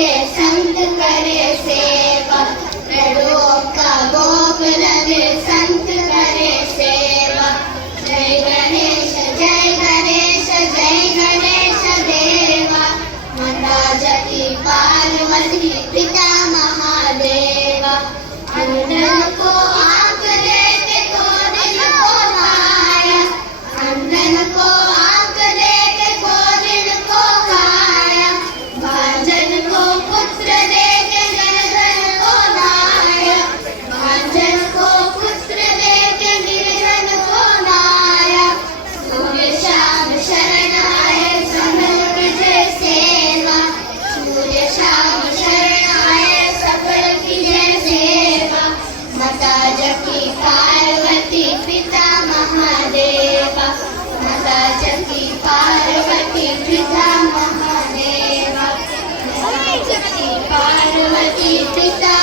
लगे संत करे सेवा, लड्डुओं का भोग लगे संत करे सेवा। जय गणेश जय गणेश जय गणेश देवा, माता जकी पार्वती पिता महादेवा। अंधन को आंख दे के कोरिल को खाया, अंधन को आंख दे के कोरिल को खाया। भांजन को पुत्र दे के निर्धन को लाया, भांजन को पुत्र दे के निर्धन को लाया। सूर्य शाम शरण आए संभल की जय सेवा, सूर्य शाम शरण आए सबल की जय सेवा। माता जकी पार्वती पिता महादेवा, माता जकी पार्वती पिता महादेवा, माता जकी पार्वती पिता